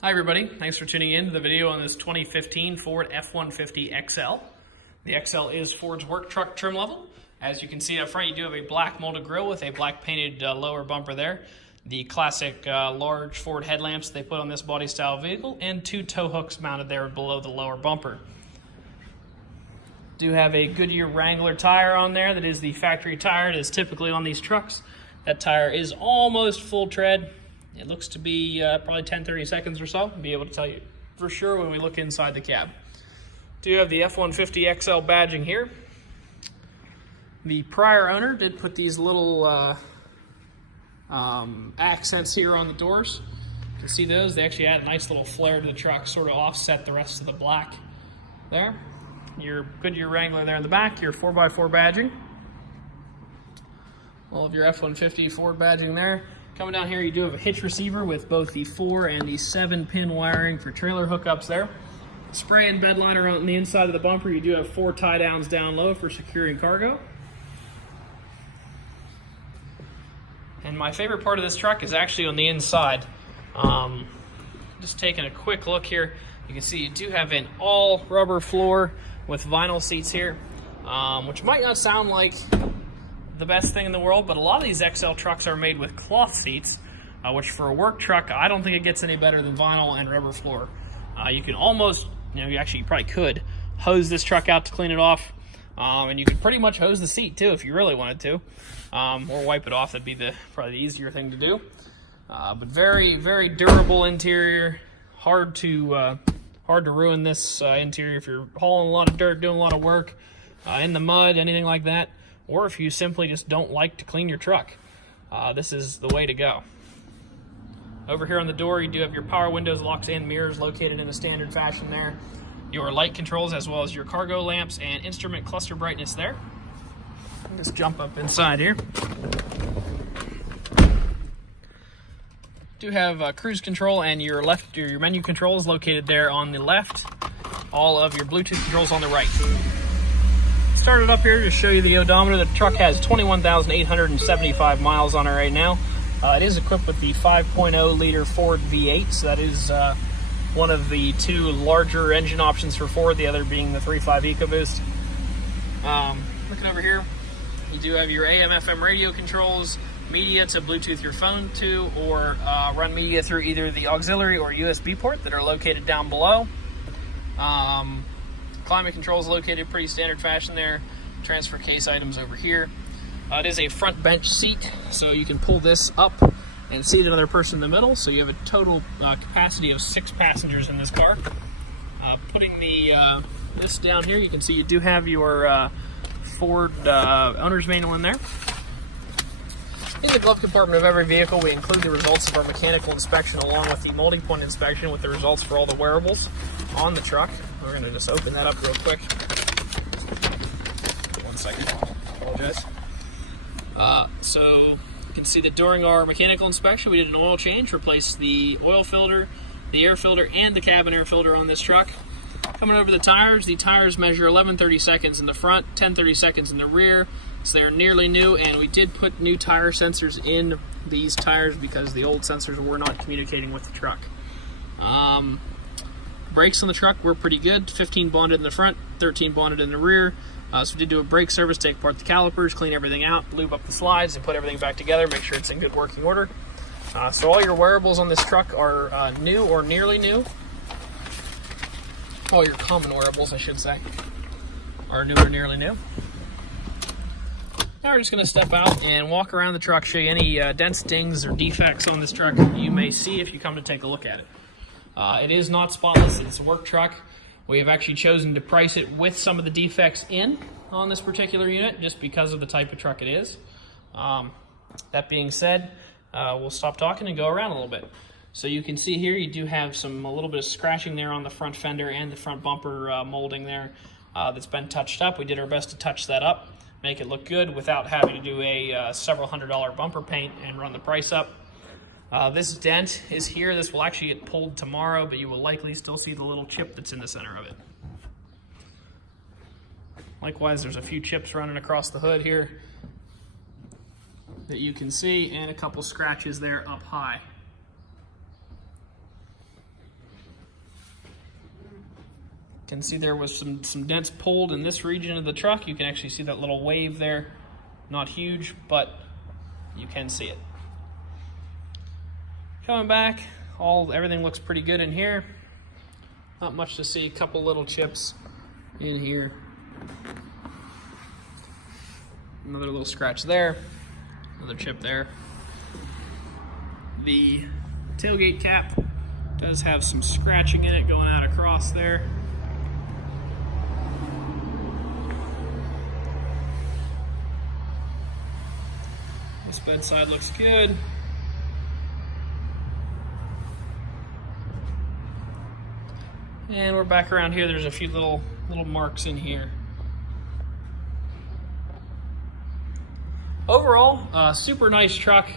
Hi everybody, thanks for tuning in to the video on this 2015 Ford F-150 XL. The XL is Ford's work truck trim level. As you can see up front, you do have a black molded grille with a black painted lower bumper there. The classic large Ford headlamps they put on this body style vehicle, and two tow hooks mounted there below the lower bumper. Do have a Goodyear Wrangler tire on there. That is the factory tire. It is typically on these trucks. That tire is almost full tread. It looks to be probably 10-30 seconds or so. I'll be able to tell you for sure when we look inside the cab. Do have the F-150 XL badging here. The prior owner did put these little accents here on the doors. You can see those. They actually add a nice little flare to the truck, sort of offset the rest of the black there. Your Goodyear Wrangler there in the back, your 4x4 badging. All of your F-150 Ford badging there. Coming down here, you do have a hitch receiver with both the 4 and the 7-pin wiring for trailer hookups there. Spray and bed liner on the inside of the bumper. You do have 4 tie downs down low for securing cargo. And my favorite part of this truck is actually on the inside. Just taking a quick look here, you can see you do have an all rubber floor with vinyl seats here, which might not sound like the best thing in the world, but a lot of these XL trucks are made with cloth seats, which for a work truck, I don't think it gets any better than vinyl and rubber floor. You can almost, you probably could hose this truck out to clean it off, and you could pretty much hose the seat too if you really wanted to, or wipe it off. That'd be probably the easier thing to do. But very, very durable interior. Hard to ruin this interior if you're hauling a lot of dirt, doing a lot of work in the mud, anything like that. Or if you simply just don't like to clean your truck, this is the way to go. Over here on the door, you do have your power windows, locks, and mirrors located in a standard fashion there. Your light controls, as well as your cargo lamps and instrument cluster brightness there. Let's jump up inside here. Do have cruise control, and your menu controls located there on the left. All of your Bluetooth controls on the right. Started up here to show you the odometer. The truck has 21,875 miles on it right now. It is equipped with the 5.0 liter Ford V8, so that is one of the 2 larger engine options for Ford, the other being the 3.5 EcoBoost. Looking over here, you do have your AM/FM radio controls, media to Bluetooth your phone to, or run media through either the auxiliary or USB port that are located down below. Climate controls located pretty standard fashion there. Transfer case items over here. It is a front bench seat, so you can pull this up and seat another person in the middle, so you have a total capacity of 6 passengers in this car. Putting this down here, you can see you do have your Ford owner's manual in there. In the glove compartment of every vehicle, we include the results of our mechanical inspection along with the multi-point inspection with the results for all the wearables on the truck. We're going to just open that up real quick. 1 second. Apologize. So you can see that during our mechanical inspection, we did an oil change, replaced the oil filter, the air filter, and the cabin air filter on this truck. Coming over the tires measure 11/30 seconds in the front, 10/30 seconds in the rear. So they're nearly new, and we did put new tire sensors in these tires because the old sensors were not communicating with the truck. Brakes on the truck were pretty good. 15 bonded in the front, 13 bonded in the rear. So we did do a brake service, take apart the calipers, clean everything out, lube up the slides, and put everything back together, make sure it's in good working order. So all your wearables on this truck are new or nearly new. All your common wearables, I should say, are new or nearly new. Now we're just going to step out and walk around the truck, show you any dents, dings, or defects on this truck you may see if you come to take a look at it. It is not spotless. It's a work truck. We have actually chosen to price it with some of the defects in on this particular unit just because of the type of truck it is. That being said, we'll stop talking and go around a little bit. So you can see here you do have a little bit of scratching there on the front fender and the front bumper molding there that's been touched up. We did our best to touch that up, make it look good without having to do a several $100 bumper paint and run the price up. This dent is here. This will actually get pulled tomorrow, but you will likely still see the little chip that's in the center of it. Likewise, there's a few chips running across the hood here that you can see, and a couple scratches there up high. can see there was some dents pulled in this region of the truck. You can actually see that little wave there. Not huge, but you can see it. Coming back, everything looks pretty good in here. Not much to see, a couple little chips in here. Another little scratch there, another chip there. The tailgate cap does have some scratching in it going out across there. This bedside looks good. And we're back around here. There's a few little marks in here. Overall, super nice truck.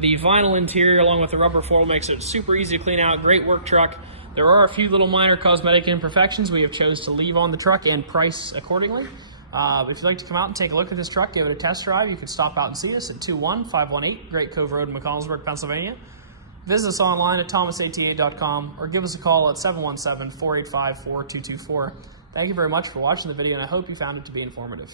The vinyl interior along with the rubber foil makes it super easy to clean out. Great work truck. There are a few little minor cosmetic imperfections we have chose to leave on the truck and price accordingly. If you'd like to come out and take a look at this truck, give it a test drive, you can stop out and see us at 21518 Great Cove Road in McConnellsburg, Pennsylvania. Visit us online at thomasata.com or give us a call at 717-485-4224. Thank you very much for watching the video, and I hope you found it to be informative.